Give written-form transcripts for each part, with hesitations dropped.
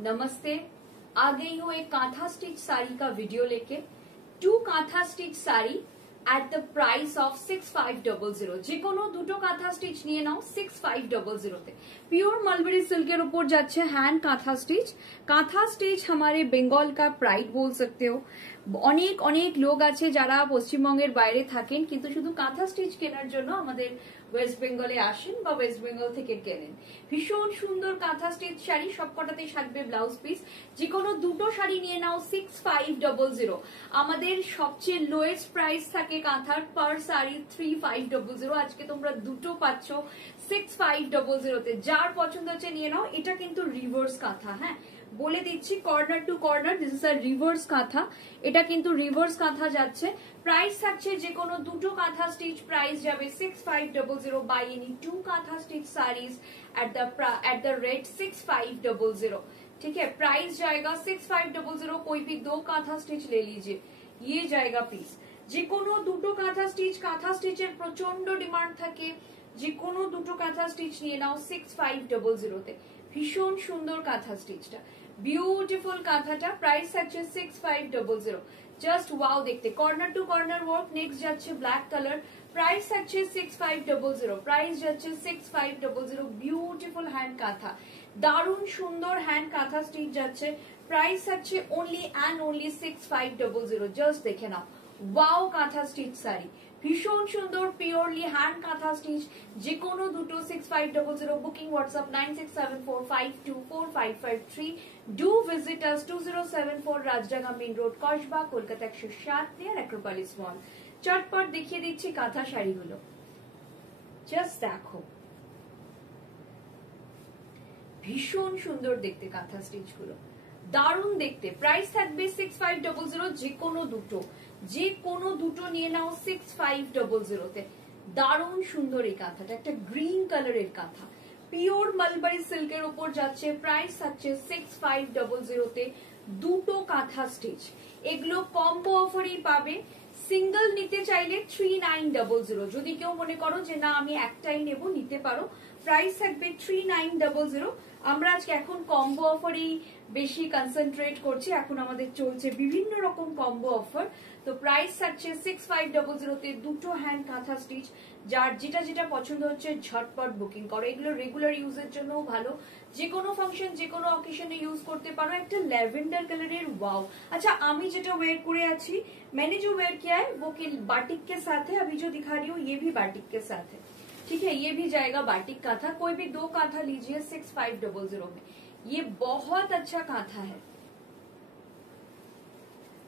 नमस्ते। आ गई हूँ एक कांथा स्टिच साड़ी का वीडियो लेके। 2 kantha stitch sari at the price of 6500 যে কোনো দুটো কাঁথা স্টিচ নিয়ে নাও 6500 তে। পিওর मलबरी सिल्क ऊपर जाच्छे हैंड कांथा स्टिच हमारे बेंगल का प्राइड बोल सकते हो। অনেক অনেক লোক আছে যারা পশ্চিমবঙ্গের বাইরে থাকেন কিন্তু শুধু কাঁথা স্টিচ কেনার জন্য আমাদের ওয়েস্ট বেঙ্গলে আসেন বা ওয়েস্ট বেঙ্গল থেকে কেনেন। ভীষণ সুন্দর কাঁথা স্টিচ শাড়ি, সবকটাতেই থাকবে ব্লাউজ পিস। যে কোনো দুটো শাড়ি নিয়ে নাও 6500। আমাদের সবচেয়ে লোয়েস্ট প্রাইস থাকে কাঁথার পার শাড়ি 3500। আজকে তোমরা দুটো পাচ্ছ 6500 তে। যার পছন্দ হচ্ছে নিয়ে নাও। এটা কিন্তু রিভার্স কাঁথা, হ্যাঁ বলে দিচ্ছি, corner to corner this is a reverse kantha. এটা কিন্তু রিভার্স কাঁথা যাচ্ছে। প্রাইস থাকছে যে কোনো দুটো কাঁথা স্টিচ প্রাইস যাবে 6500। By any 2 kantha stitch saris at the rate 6500। ठीक है, प्राइस जाएगा 6500। कोई भी 2 कांथा स्टिच ले लीजिए, ये जाएगा पीस। যে কোনো দুটো কাঁথা স্টিচের প্রচন্ড ডিমান্ড থাকে। যে কোনো দুটো কাঁথা স্টিচ নিয়ে নাও 6500 তে। ভীষণ সুন্দর কাঁথা স্টিচটা, বিউটিফুল কাঁথাটা। প্রাইস থাকছে 6500। জাস্ট ওয়াও দেখতে, corner to corner work. Next যাচ্ছে ব্ল্যাক কালার, প্রাইস থাকছে 6500। প্রাইস যাচ্ছে 6500। বিউটিফুল হ্যান্ড কাঁথা, দারুণ সুন্দর হ্যান্ড কাঁথা স্টিচ যাচ্ছে। প্রাইস থাকছে অনলি অ্যান্ড অনলি 6500। জাস্ট দেখে নাও, ওয়াও কাঁথা স্টিচ শাড়ি, ভীষণ সুন্দর পিওরলি হ্যান্ড কাঁথা স্টিচ। যে কোনো দুটো 6500। Booking WhatsApp 9674524553। Do visit us 2074 Rajdanga main road, Kasba, Kolkata 107 near Acropolis মল। চটপট দেখিয়ে দিচ্ছি কাঁথা শাড়িগুলো, জাস্ট দেখো, ভীষণ সুন্দর দেখতে কাঁথা স্টিচ গুলো, দারুণ দেখতে। প্রাইস থাকবে 6500। যে কোনো দুটো নিয়ে নাও 6500 তে। দারুণ সুন্দর এই কাঁথাটা, একটা গ্রিন কালারের কাঁথা, পিওর মালবারি সিল্কের উপর যাচ্ছে। প্রাইস থাকছে 6500 তে। দুটো কাঁথা স্টিচ, এগুলো কম্বো অফারই পাবে। সিঙ্গেল নিতে চাইলে 3900। যদি কেউ মনে করো যে না আমি একটাই নেব, নিতে পারো। প্রাইস থাকবে 3900। আমরা আজকে এখন কম্বো অফারই বেশি কনসেন্ট্রেট করছি। এখন আমাদের চলছে বিভিন্ন রকম কম্বো অফার। তো প্রাইস থাকছে 6500 তে। দুটো হ্যান্ড কাঁথা স্টিচ, যার যেটা যেটা পছন্দ হচ্ছে ঝটপট বুকিং করো। এগুলো রেগুলার ইউজের জন্য ভালো, যে কোনো ফাংশন যে কোনো অকেশনে ইউজ করতে পারো। একটা ল্যাভেন্ডার কালারের ওয়াও। अच्छा, আমি যেটা ওয়্যার করে আছি, मैंने जो वेयर किया है वो बाटिक के साथ है। अभी जो दिखा रही हूँ ये भी बाटिक के साथ है। ठीक है, ये भी जाएगा बाटिक कांथा। कोई भी 2 कांथा लीजिए 6500 में। ये बहुत अच्छा कांथा है।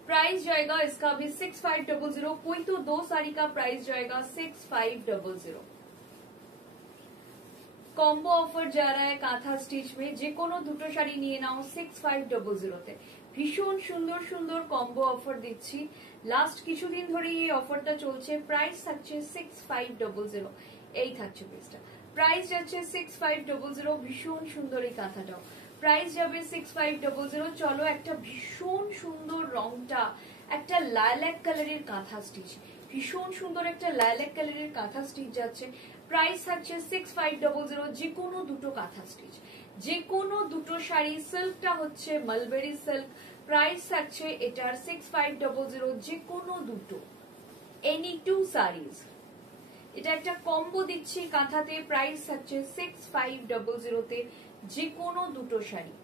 प्राइस जाएगा इसका भी 6500। कोई तो 2 साड़ी का प्राइस जाएगा 6500। कॉम्बो ऑफर जा रहा है कांथा स्टिच में। যে কোনো দুটো শাড়ি নিয়ে নাও 6500 তে। ভীষণ সুন্দর সুন্দর কম্বো অফার দিচ্ছি। লাস্ট কিছুদিন ধরে এই অফারটা চলছে। প্রাইস থাকছে 6500। এই থাকছে পিসটা, প্রাইস যাচ্ছে 6500। ভীষণ সুন্দর এই কাঁথাটাও, প্রাইস যাবে 6500। চলো, একটা ভীষণ সুন্দর রংটা, একটা লাইল্যাক কালারের কাঁথা স্টিচ, ভীষণ সুন্দর একটা লাইল্যাক কালারের কাঁথা স্টিচ যাচ্ছে। প্রাইস থাকছে 6500। যে কোনো দুটো কাঁথা স্টিচ, যে কোনো দুটো শাড়ি। সিল্কটা হচ্ছে মালবেরি সিল্ক। প্রাইস থাকছে এটার 6500। যে কোনো দুটো, এনি 2 সাড়িজ। এটা একটা কম্বো দিচ্ছি কাঁথাতে। প্রাইস থাকছে 6500 তে। যে কোনো দুটো শাড়ি,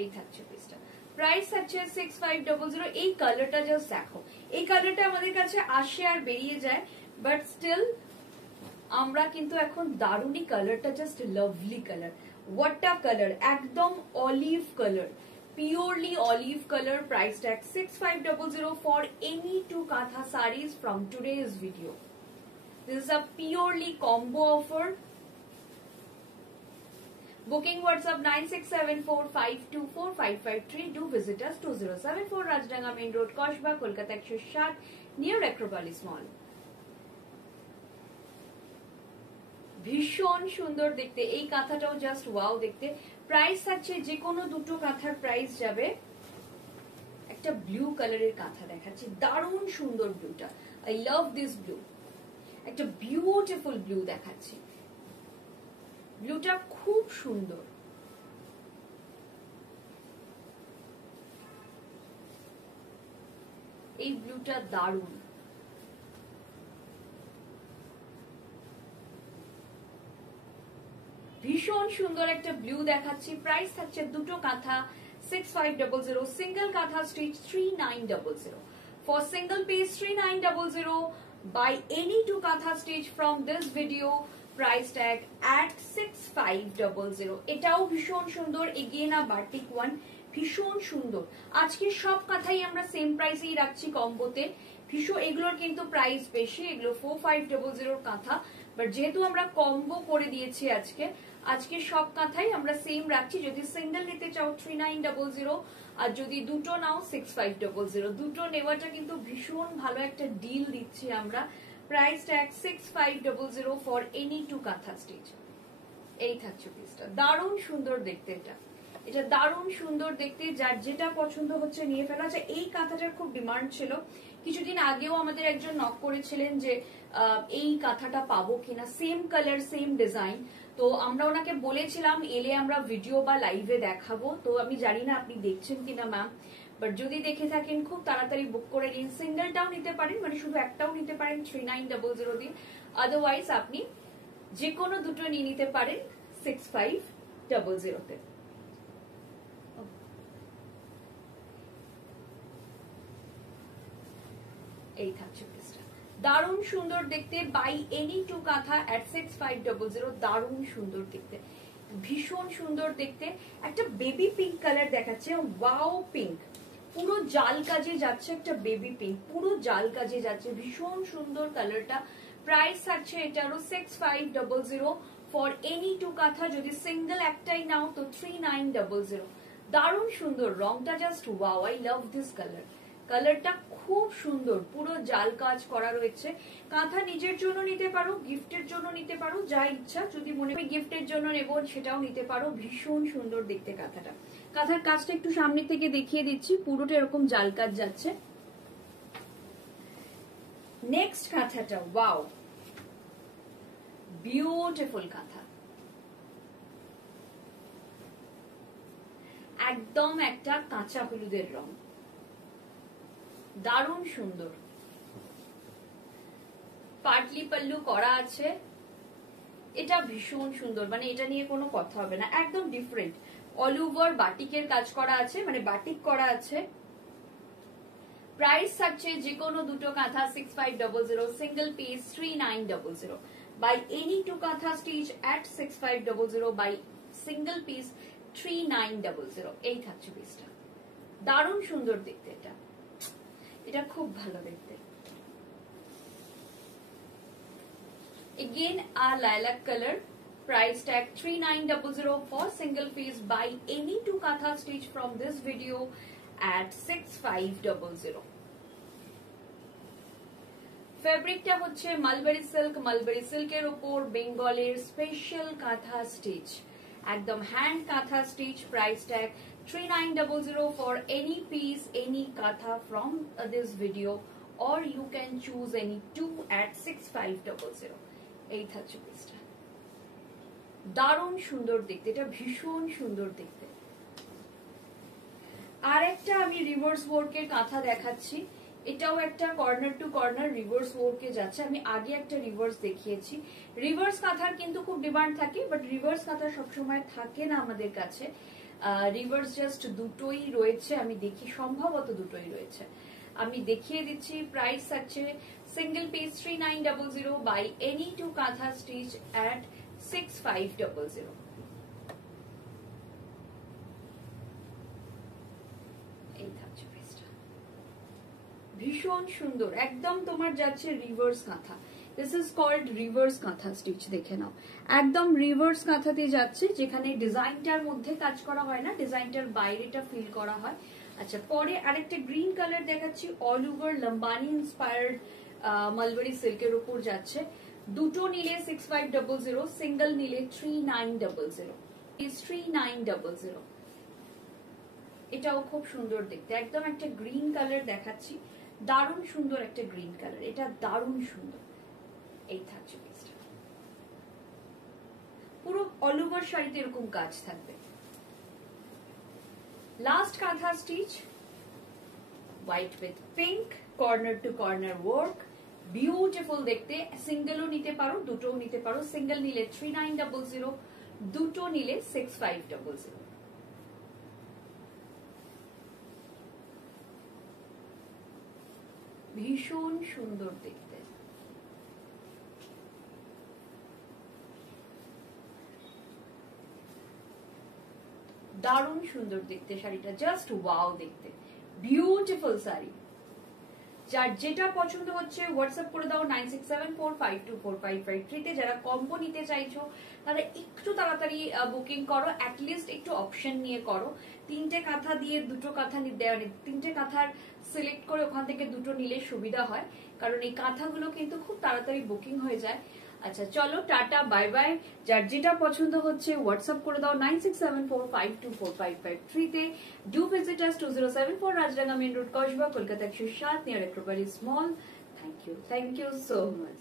এই থাকছে পিসটা। প্রাইস থাকছে 6500। এই কালারটা জাস্ট দেখো, এই কালারটা আমাদের কাছে আসে আর বেরিয়ে যায়, বাট স্টিল আমরা কিন্তু এখন দারুণই কালারটা, জাস্ট লাভলি কালার। ওয়াটা কালার, একদম olive colour, purely olive colour. Price tag 6500 for any 2 kantha sarees from today's video. This is a purely combo offer. Booking WhatsApp 9674524553. Do visit us 2074 Rajdanga Main Road, Koshba, Kolkata 107 near Acropolis Mall. ভীষণ সুন্দর দেখতে এই কাঁথাটাও, just wow দেখতে। Price থাকছে যে কোনো দুটো কাঁথার প্রাইস যাবে। একটা ব্লু কালারের কাঁথা দেখাচ্ছি, দারুণ সুন্দর ব্লুটা। I love this blue. একটা বিউটিফুল ব্লু দেখাচ্ছি। ব্লুটা খুব সুন্দর, এই ব্লুটা দারুণ। ভীষণ সুন্দর একটা ব্লু দেখাচ্ছি। প্রাইস থাকছে দুটো কাঁথা 6500, সিঙ্গেল কাঁথা stitch 3900। For single piece 3900, buy any two katha stitch from this video, price tag at 6500। এটাও ভীষণ সুন্দর, এগেইন আ বাটিক ওয়ান, ভীষণ সুন্দর। আজকে সব কাঁথাই আমরা সেম প্রাইসেই রাখছি কম্বোতে। ভীষণ এগুলোর কিন্তু প্রাইস বেশি, এগুলো 4500 কাঁথা, বাট যেহেতু আমরা কম্বো করে দিয়েছি আজকে সব কাঁথাই আমরা সেম রাখছি। যদি সিঙ্গেল নিতে চাও 3900, আর যদি দুটো নাও 6500। দুটো নেওয়াটা কিন্তু ভীষণ ভালো একটা ডিল দিচ্ছি আমরা। Price tag 6500 for any two kantha stitch. এই থাকছে পিসটা, দারুণ সুন্দর দেখতে। এটা দারুণ সুন্দর দেখতে, যার যেটা পছন্দ হচ্ছে নিয়ে ফেলা। আচ্ছা, এই কাঁথাটার খুব ডিমান্ড ছিল, কিছুদিন আগেও আমাদের একজন নক করেছিলেন যে এই কাঁথাটা পাবো কিনা, সেম কালার সেম ডিজাইন। তো আমরা ওনাকে বলেছিলাম এলে আমরা ভিডিও বা লাইভে দেখাবো। তো আমি জানি না আপনি দেখছেন কিনা ম্যাম, বাট যদি দেখে থাকেন খুব তাড়াতাড়ি বুক করে নিন। সিঙ্গেলটাও নিতে পারেন, মানে শুধু একটাও নিতে পারেন 3900 দিয়ে, আদারওয়াইজ আপনি যে কোনো দুটো নিয়ে নিতে পারেন 6500 তে। এই থাকছে পিসটা, দারুণ সুন্দর দেখতে। বাই এনি টু কাঁথা এট 6500, দারুণ সুন্দর দেখতে, ভীষণ সুন্দর দেখতে। একটা বেবি পিঙ্ক কালার দেখাচ্ছে, ওয়াও পিঙ্ক, পুরো জাল কাজে যাচ্ছে, একটা বেবি পিঙ্ক পুরো জাল কাজে যাচ্ছে, ভীষণ সুন্দর কালারটা। প্রাইস থাকছে এটারও 6500 ফর এনি টু কাঁথা। যদি সিঙ্গেল একটাই নাও তো 3900। দারুণ সুন্দর রংটা, just wow, I love this colour. কালারটা খুব সুন্দর, পুরো জাল কাজ করা রয়েছে। কাঁথা নিজের জন্য নিতে পারো, গিফটের জন্য নিতে পারো, যা ইচ্ছা। যদি মনে হয় গিফটের জন্য নেবো সেটাও নিতে পারো। ভীষণ সুন্দর দেখতে কাঁথাটা। কাঁথার কাজটা একটু সামনে থেকে দেখিয়ে দিচ্ছি, পুরোটা এরকম জাল কাজ যাচ্ছে। নেক্সট কাঁথাটা, ওয়াও, বিউটিফুল কাঁথা, একদম একটা কাঁচা হলুদের রং, দারুণ সুন্দর। পাটলি পাল্লু করা আছে, এটা ভীষণ সুন্দর, মানে এটা নিয়ে কোনো কথা হবে না, একদম ডিফারেন্ট। অল ওভার বাটিকের কাজ করা আছে, মানে বাটিক করা আছে। প্রাইস থাকছে যে কোনো দুটো kantha 6500, single piece 3900। By any two kantha stitch at 6500, buy single piece 3900। এই থাকছে পিসটা, দারুণ সুন্দর দেখতে। এটা খুব ভালো দেখতে। Again a lilac color, price tag 3900 for single piece. Buy any two katha stitch from this video at 6500. ফেব্রিকটা হচ্ছে মালবেরি সিল্ক, মালবেরি সিল্কের উপর বেঙ্গলের স্পেশাল কাঁথা স্টিচ, একদম হ্যান্ড কাঁথা stitch. Price tag 3900 for any piece, any katha from this video, or you can choose any two at 6500। এই থাকছে পিসটা, দারুণ সুন্দর দেখতে, এটা ভীষণ সুন্দর দেখতে। আর একটা আমি রিভার্স ওয়ার্কের কাঁথা দেখাচ্ছি, এটাও একটা কর্নার টু কর্নার রিভার্স ওয়ার্কে যাচ্ছে। আমি আগে একটা রিভার্স দেখিয়েছি। রিভার্স কাঁথার কিন্তু খুব ডিমান্ড থাকে, বাট রিভার্স কাঁথা সবসময় থাকে না আমাদের কাছে। রিভার্স জাস্ট দুটোই রয়েছে, আমি দেখি সম্ভবত দুটোই রয়েছে, আমি দেখিয়ে দিচ্ছি। প্রাইস থাকছে single piece 3900, by any two kantha stitch at 6500। এই থাকছে পিসটা, ভীষণ সুন্দর, একদম তোমার যাচ্ছে রিভার্স কাঁথা। দিস ইজ কল্ড রিভার্স কাঁথা স্টিচ, দেখে নাও, একদম রিভার্স কাঁথাতে যাচ্ছে, যেখানে ডিজাইনটার মধ্যে কাজ করা হয় না, ডিজাইনটার বাইরেটা ফিল করা হয়। আচ্ছা, পরে আরেকটা গ্রিন কালার দেখাচ্ছি, all over Lambani inspired mulberry সিল্কের উপর যাচ্ছে। দুটো নিলে 6500, সিঙ্গেল নিলে 3900। 3900। এটাও খুব সুন্দর দেখতে, একদম একটা গ্রিন কালার দেখাচ্ছি, দারুণ সুন্দর একটা গ্রিন কালার, এটা দারুণ সুন্দর। এই থাকছে পিসটা, পুরো অল ওভার শাড়িতে এরকম কাজ থাকবে। লাস্ট কাঁথা stitch, white with pink, corner to corner work, beautiful দেখতে। সিঙ্গেলও নিতে পারো, দুটোও নিতে পারো। সিঙ্গেল নিলে 3900, দুটো নিলে 6500। ভীষণ সুন্দর দেখতে। দারুণ সুন্দর দেখতে শাড়িটা, জাস্ট ওয়াও দেখতে, বিউটিফুল শাড়ি। যার যেটা পছন্দ হচ্ছে হোয়াটসঅ্যাপ করে দাও 9674524553 তে। যারা কম্বো নিতে চাইছো তারা একটু তাড়াতাড়ি বুকিং করো, অ্যাটলিস্ট একটু অপশন নিয়ে করো। তিনটে কাঁথা দিয়ে দুটো কাঁথা মানে তিনটে কাঁথার সিলেক্ট করে ওখান থেকে দুটো নিলে সুবিধা হয়, কারণ এই কাঁথাগুলো কিন্তু খুব তাড়াতাড়ি বুকিং হয়ে যায়। আচ্ছা চলো, টাটা, বাই বাই। যার যেটা পছন্দ হচ্ছে হোয়াটসঅ্যাপ করে দাও 9674524553 তে। Do visit us 2074 Rajranga main road, Kasba, Kolkata 107, near Acropolis mall. Thank you so much.